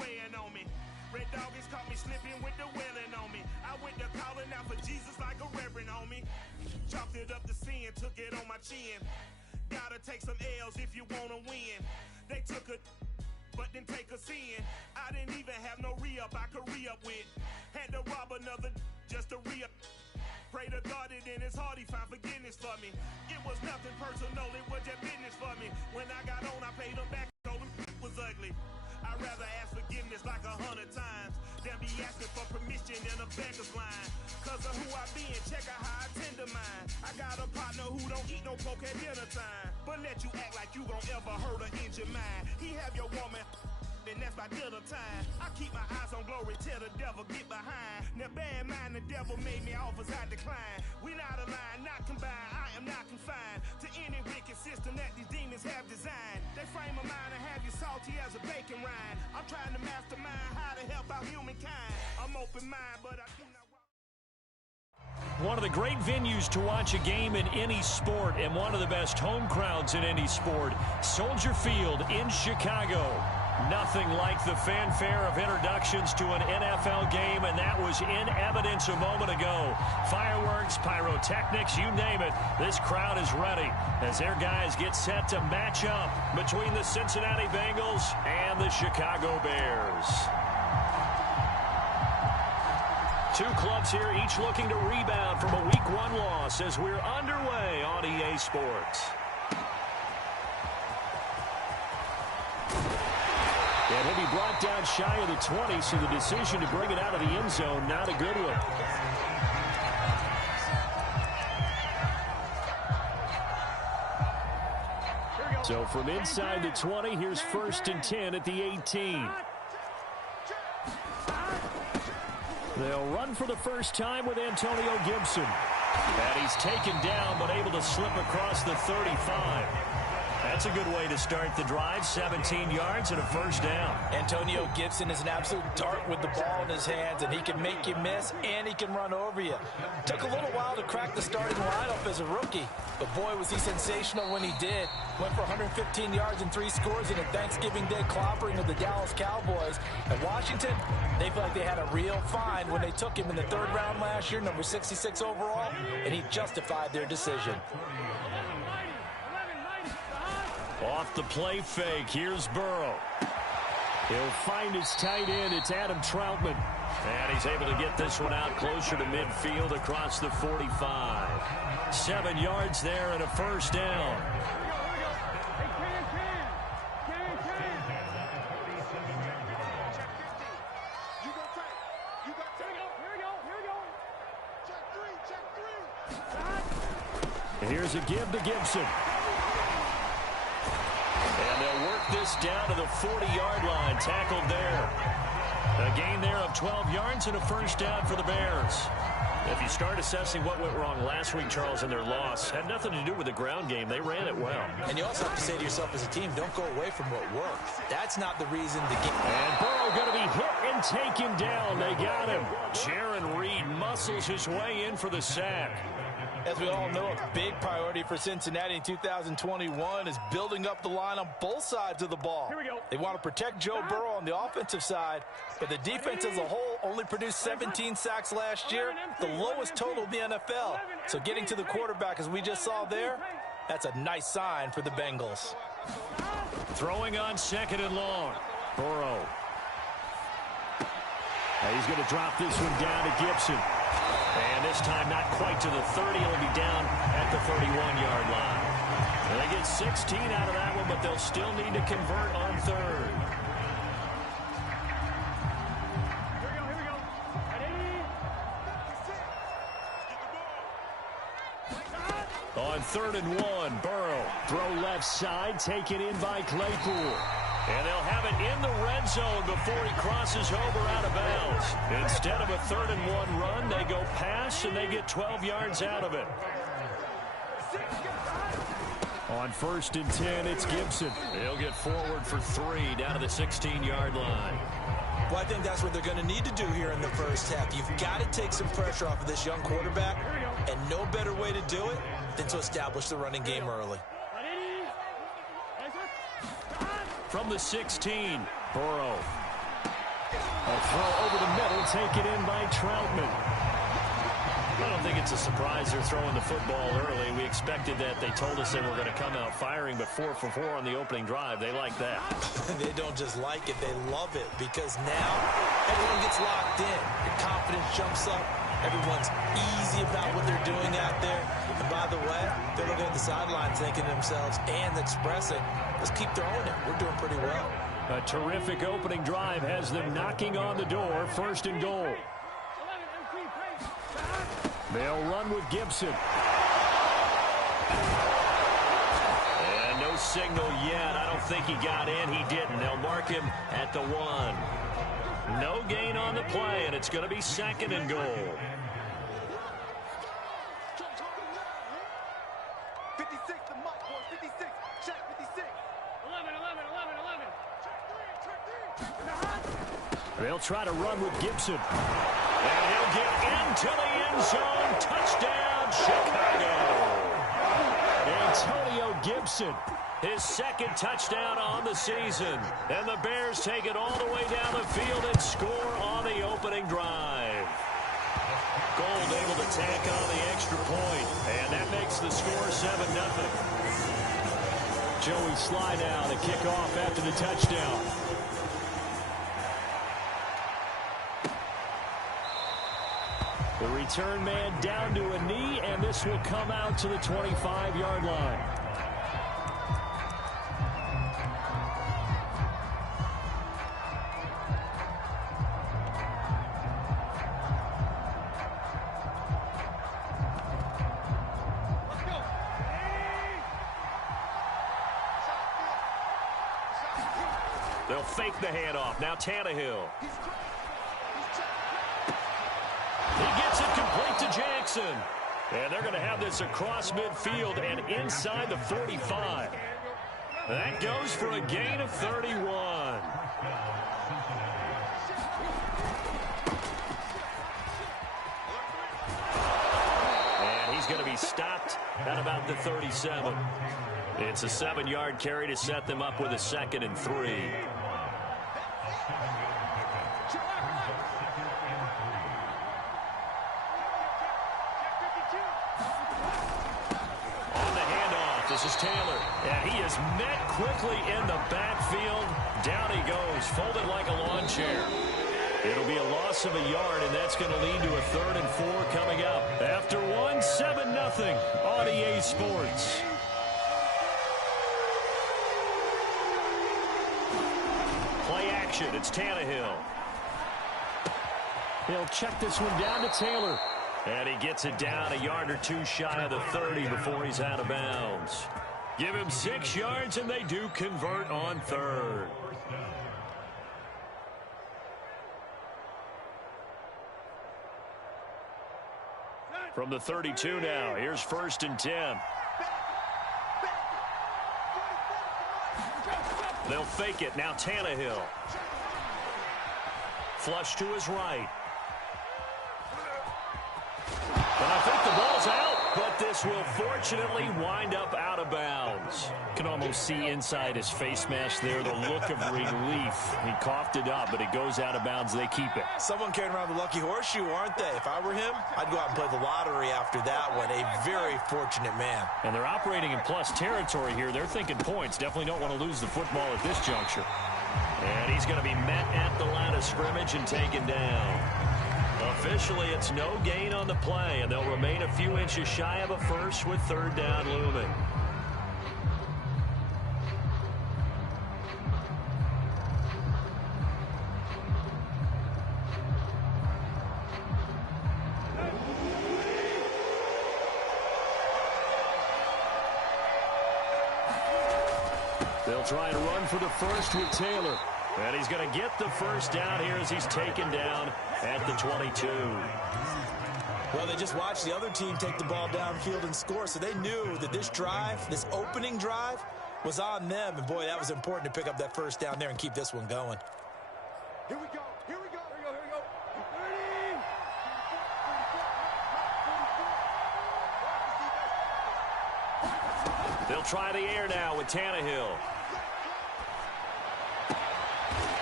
weighing on me. Red doggies caught me slipping with the wailing on me. I went to calling out for Jesus like a reverend on me. Chalked it up to sin, took it on my chin. Gotta take some L's if you wanna win. They took a but didn't take us in. I didn't even have no re-up I could re-up with. Had to rob another just to re-up. Pray to God that in his heart he found forgiveness for me. It was nothing personal, it was just business for me. When I got on, I paid him back, told him it was ugly. I'd rather ask forgiveness like 100 times than be asking for permission in a beggar's line. Cause of who I be and check out how I tend to mine. I got a partner who don't eat no pork at dinner time, but let you act like you gon' ever hurt or injure mine. He have your woman and that's by dinner time. I keep my eyes on glory till the devil get behind. Now bear in mind the devil made me offers I decline. We not aligned, not combined, I am not confined to any wicked system that these demons have designed. They frame a mind and have you salty as a bacon rind. I'm trying to mastermind how to help out humankind. I'm open mind, but I do not. One of the great venues to watch a game in any sport and one of the best home crowds in any sport, Soldier Field in Chicago. Nothing like the fanfare of introductions to an NFL game, and that was in evidence a moment ago. Fireworks, pyrotechnics, you name it. This crowd is ready as their guys get set to match up between the Cincinnati Bengals and the Chicago Bears. Two clubs here, each looking to rebound from a Week 1 loss as we're underway on EA Sports. And he'll be brought down shy of the 20, so the decision to bring it out of the end zone, not a good one. So from inside the 20, here's 1st and 10 at the 18. They'll run for the first time with Antonio Gibson. And he's taken down, but able to slip across the 35. That's a good way to start the drive. 17 yards and a first down. Antonio Gibson is an absolute dart with the ball in his hands, and he can make you miss, and he can run over you. Took a little while to crack the starting lineup as a rookie, but boy, was he sensational when he did. Went for 115 yards and 3 scores in a Thanksgiving Day clobbering of the Dallas Cowboys. And Washington, they feel like they had a real find when they took him in the 3rd round last year, number 66 overall, and he justified their decision. Off the play fake, here's Burrow. He'll find his tight end, it's Adam Troutman. And he's able to get this one out closer to midfield across the 45. 7 yards there and a first down. And here's a give to Gibson. And they'll work this down to the 40-yard line, tackled there. A gain there of 12 yards and a first down for the Bears. If you start assessing what went wrong last week, Charles, in their loss, had nothing to do with the ground game. They ran it well. And you also have to say to yourself as a team, don't go away from what worked. That's not the reason the game... And Burrow going to be hit and taken down. They got him. Jaron Reed muscles his way in for the sack. As we all know, a big priority for Cincinnati in 2021 is building up the line on both sides of the ball. Here we go. They want to protect Joe Burrow on the offensive side, but the defense as a whole only produced 17 sacks last year, the lowest total in the NFL. So getting to the quarterback, as we just saw there, that's a nice sign for the Bengals. Throwing on 2nd and long. Burrow. He's going to drop this one down to Gibson. And this time not quite to the 30. He'll be down at the 31-yard line. And they get 16 out of that one, but they'll still need to convert on 3rd. Here we go. Ready? On 3rd and 1, Burrow. Throw left side, taken in by Claypool. And they'll have it in the red zone before he crosses over out of bounds. Instead of a 3rd and 1 run, they go pass, and they get 12 yards out of it. On 1st and 10, it's Gibson. He'll get forward for 3 down to the 16-yard line. Well, I think that's what they're going to need to do here in the first half. You've got to take some pressure off of this young quarterback, and no better way to do it than to establish the running game early. From the 16, Burrow. A throw over the middle, taken in by Troutman. I don't think it's a surprise they're throwing the football early. We expected that. They told us they were going to come out firing, but 4 for 4 on the opening drive. They like that. They don't just like it, they love it, because now everyone gets locked in. Your confidence jumps up. Everyone's easy about what they're doing out there. And by the way, they're looking at the sideline thinking to themselves and expressing, let's keep throwing it. We're doing pretty well. A terrific opening drive has them knocking on the door. First and goal. They'll run with Gibson. And no signal yet. I don't think he got in. He didn't. They'll mark him at the 1. No gain on the play, and it's going to be second and goal. 56, the mic, boy, 56. Check 56. 11. They'll try to run with Gibson. And he'll get into the end zone. Touchdown, Chicago. Antonio Gibson, his second touchdown on the season. And the Bears take it all the way down the field and score on the opening drive. Gold able to tack on the extra point. And that makes the score 7-0. Joey Sly now to kick off after the touchdown. The return man down to a knee, and this will come out to the 25-yard line. They'll fake the handoff. Now Tannehill. He gets it complete to Jackson. And they're going to have this across midfield and inside the 45. That goes for a gain of 31. And he's going to be stopped at about the 37. It's a 7-yard carry to set them up with a 2nd and 3. This is Taylor, and he is met quickly in the backfield. Down he goes, folded like a lawn chair. It'll be a loss of a yard, and that's going to lead to a 3rd and 4 coming up. After 1, 7-0 on EA Sports. Play action, it's Tannehill. He'll check this one down to Taylor. And he gets it down a yard or 2 shy of the 30 before he's out of bounds. Give him 6 yards, and they do convert on 3rd. From the 32 now, here's 1st and 10. They'll fake it. Now Tannehill. Flush to his right. And I think the ball's out, but this will fortunately wind up out of bounds. Can almost see inside his face mask there the look of relief. He coughed it up, but it goes out of bounds. They keep it. Someone carrying around the lucky horseshoe, aren't they? If I were him, I'd go out and play the lottery after that one. A very fortunate man. And they're operating in plus territory here. They're thinking points. Definitely don't want to lose the football at this juncture. And he's going to be met at the line of scrimmage and taken down. Officially, it's no gain on the play, and they'll remain a few inches shy of a first with 3rd down looming. They'll try and run for the first with Taylor. And he's going to get the first down here as he's taken down at the 22. Well, they just watched the other team take the ball downfield and score, so they knew that this drive, this opening drive, was on them. And, boy, that was important to pick up that first down there and keep this one going. Here we go. Here we go. Here we go. They'll try the air now with Tannehill.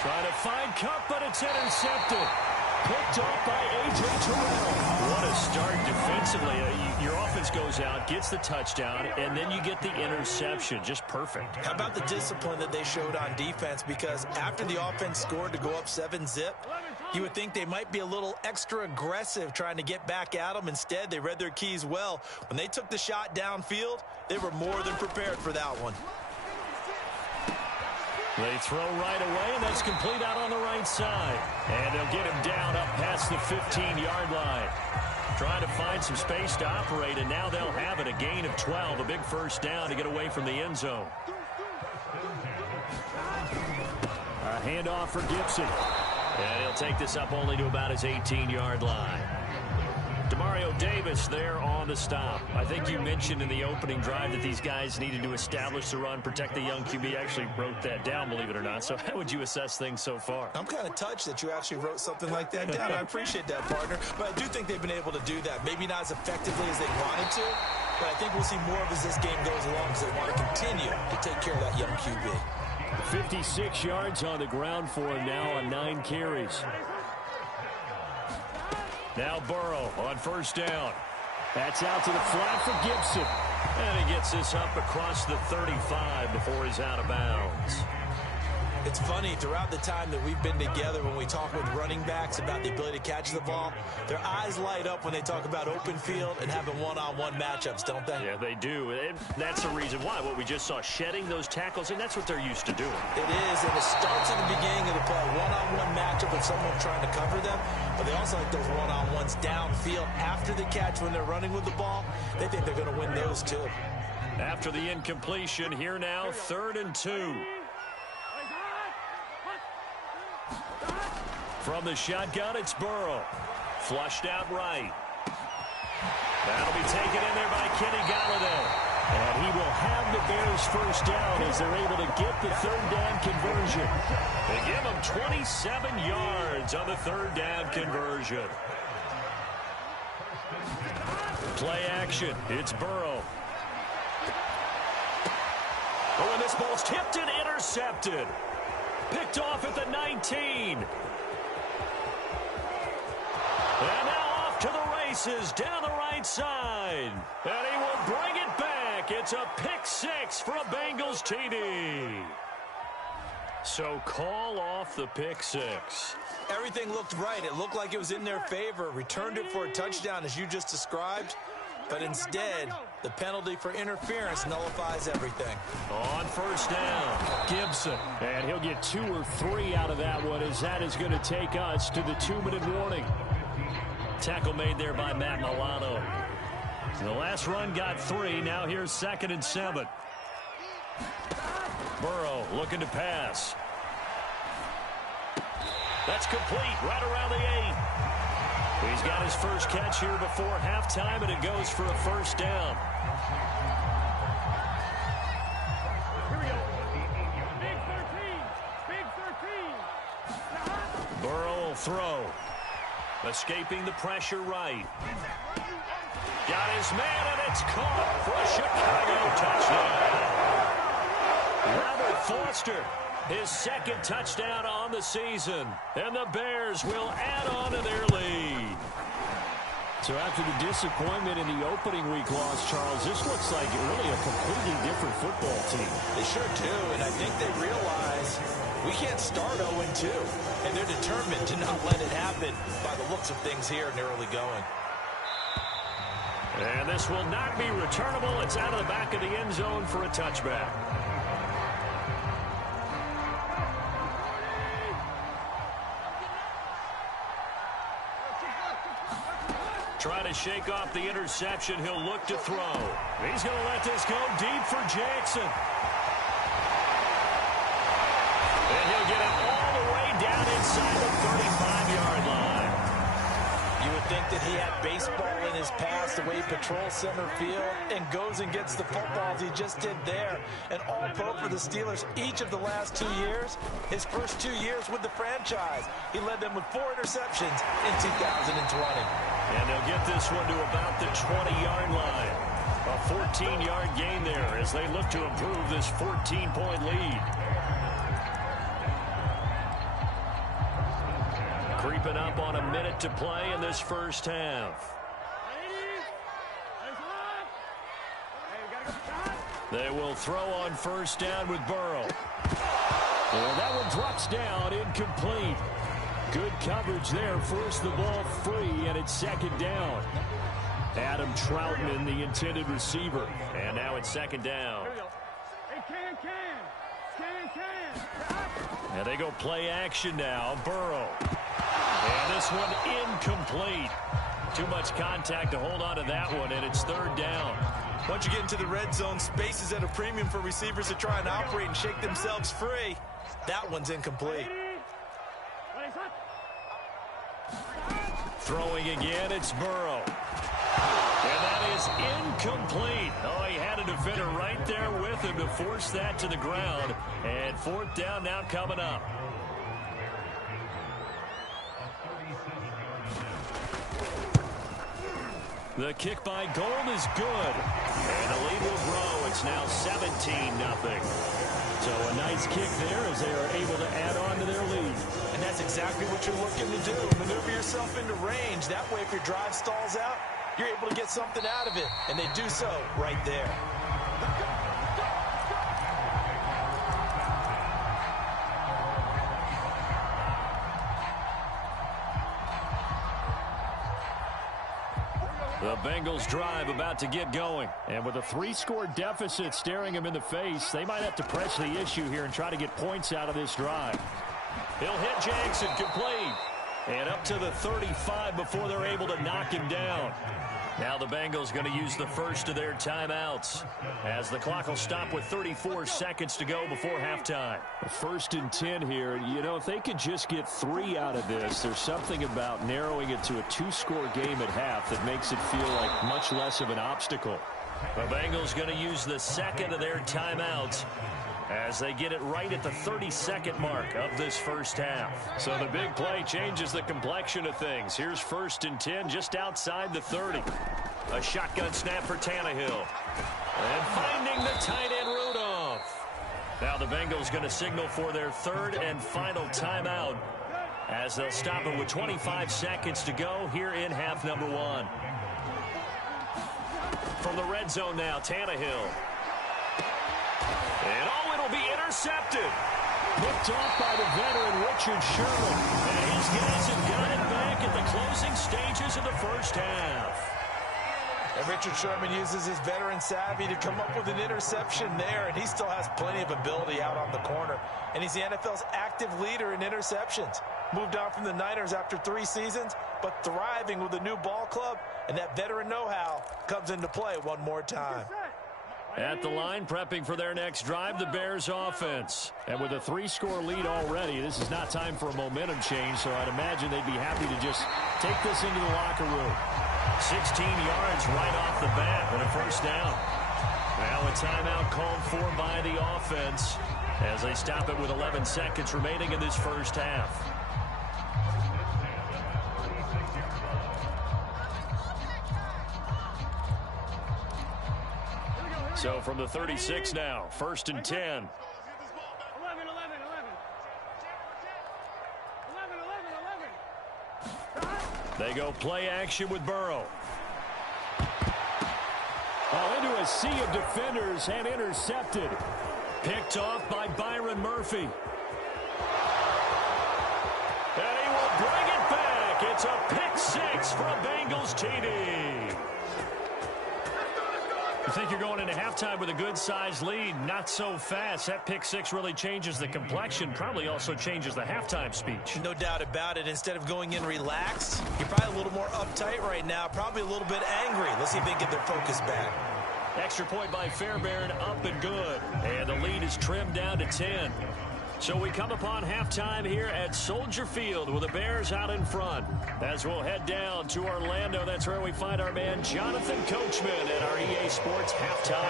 Trying to find Cup, but it's intercepted. Picked up by A.J. Terrell. What a start defensively. Your offense goes out, gets the touchdown, and then you get the interception. Just perfect. How about the discipline that they showed on defense? Because after the offense scored to go up 7-zip, you would think they might be a little extra aggressive trying to get back at them. Instead, they read their keys well. When they took the shot downfield, they were more than prepared for that one. They throw right away, and that's complete out on the right side. And they'll get him down up past the 15-yard line. Trying to find some space to operate, and now they'll have it. A gain of 12, a big first down to get away from the end zone. A handoff for Gibson. And he'll take this up only to about his 18-yard line. Demario Davis there on the stop. I think you mentioned in the opening drive that these guys needed to establish the run, protect the young QB. I actually wrote that down, believe it or not. So how would you assess things so far? I'm kind of touched that you actually wrote something like that down. I appreciate that, partner. But I do think they've been able to do that. Maybe not as effectively as they wanted to, but I think we'll see more of as this game goes along because they want to continue to take care of that young QB. 56 yards on the ground for him now on 9 carries. Now Burrow on first down. That's out to the flat for Gibson. And he gets this up across the 35 before he's out of bounds. It's funny, throughout the time that we've been together, when we talk with running backs about the ability to catch the ball, their eyes light up when they talk about open field and having one-on-one matchups, don't they? Yeah, they do. And that's the reason why. What we just saw, shedding those tackles, and that's what they're used to doing. It is, and it starts at the beginning of the play. One-on-one matchup with someone trying to cover them, but they also like those one-on-ones downfield after the catch when they're running with the ball. They think they're going to win those too. After the incompletion, here now, 3rd and 2. From the shotgun, it's Burrow. Flushed out right. That'll be taken in there by Kenny Golladay. And he will have the Bears first down as they're able to get the 3rd down conversion. They give him 27 yards on the 3rd down conversion. Play action. It's Burrow. Oh, and this ball's tipped and intercepted. Picked off at the 19. And now off to the races down the right side. And he will bring it back. It's a pick 6 for a Bengals TD. So call off the pick 6. Everything looked right. It looked like it was in their favor. Returned it for a touchdown, as you just described. But instead, the penalty for interference nullifies everything. On first down, Gibson. And he'll get 2 or 3 out of that one, as that is going to take us to the 2-minute warning. Tackle made there by Matt Milano. The last run got 3. Now here's 2nd and 7. Burrow looking to pass. That's complete right around the 8. He's got his first catch here before halftime, and it goes for a first down. Here we go. Big 13. Big 13. Burrow will throw. Escaping the pressure right. Got his man, and it's caught for a Chicago touchdown. Robert Foster, his 2nd touchdown on the season. And the Bears will add on to their lead. So after the disappointment in the opening week loss, Charles, this looks like really a completely different football team. They sure do, and I think they realize we can't start 0-2, and they're determined to not let it happen by the looks of things here in the early going. And this will not be returnable. It's out of the back of the end zone for a touchback. Try to shake off the interception. He'll look to throw. He's going to let this go deep for Jackson. And he'll get it all the way down inside the 35-yard line. You would think that he had baseball in his past, the way he patrols center field and goes and gets the footballs he just did there. An all-pro for the Steelers each of the last 2 years. His first 2 years with the franchise, he led them with 4 interceptions in 2020. And they'll get this one to about the 20-yard line. A 14-yard gain there as they look to improve this 14-point lead. Creeping up on a minute to play in this first half. They will throw on first down with Burrow. And that one drops down, incomplete. Good coverage there, forced the ball free, and it's second down. Adam Troutman, the intended receiver. And now it's second down. And they go play action now. Burrow. And this one incomplete. Too much contact to hold on to that one, and it's third down. Once you get into the red zone, space is at a premium for receivers to try and operate and shake themselves free. That one's incomplete. Throwing again, it's Burrow. And that is incomplete. Oh, he had a defender right there with him to force that to the ground. And fourth down now coming up. The kick by Gold is good. And the lead will grow. It's now 17-0. So a nice kick there as they are able to add on to their lead. And that's exactly what you're looking to do. Maneuver yourself into range. That way, if your drive stalls out, you're able to get something out of it. And they do so right there. The Bengals drive about to get going. And with a 3-score deficit staring them in the face, they might have to press the issue here and try to get points out of this drive. He'll hit Jackson, complete. And up to the 35 before they're able to knock him down. Now the Bengals going to use the first of their timeouts as the clock will stop with 34 seconds to go before halftime. 1st and 10 here. You know, if they could just get 3 out of this, there's something about narrowing it to a 2-score game at half that makes it feel like much less of an obstacle. The Bengals going to use the second of their timeouts as they get it right at the 32nd mark of this first half. So the big play changes the complexion of things. Here's 1st and 10 just outside the 30. A shotgun snap for Tannehill. And finding the tight end Rudolph. Now the Bengals going to signal for their 3rd and final timeout as they'll stop it with 25 seconds to go here in half number 1. From the red zone now, Tannehill. And oh, it'll be intercepted. Picked off by the veteran Richard Sherman. And his guys have got it back at the closing stages of the first half. And Richard Sherman uses his veteran savvy to come up with an interception there, and he still has plenty of ability out on the corner. And he's the NFL's active leader in interceptions. Moved on from the Niners after 3 seasons, but thriving with a new ball club, and that veteran know-how comes into play one more time. At the line, prepping for their next drive, the Bears offense. And with a 3-score lead already, this is not time for a momentum change, so I'd imagine they'd be happy to just take this into the locker room. 16 yards right off the bat and a first down. Now a timeout called for by the offense as they stop it with 11 seconds remaining in this first half. So from the 36 now, 1st and 10. They go play action with Burrow. Oh, into a sea of defenders and intercepted. Picked off by Byron Murphy. And he will bring it back. It's a pick 6 for a Bengals TD. You think you're going into halftime with a good-sized lead. Not so fast. That pick 6 really changes the complexion. Probably also changes the halftime speech. No doubt about it. Instead of going in relaxed, you're probably a little more uptight right now. Probably a little bit angry. Let's see if they can get their focus back. Extra point by Fairbairn, up and good. And the lead is trimmed down to 10. So we come upon halftime here at Soldier Field with the Bears out in front. As we'll head down to Orlando, that's where we find our man Jonathan Coachman at our EA Sports halftime.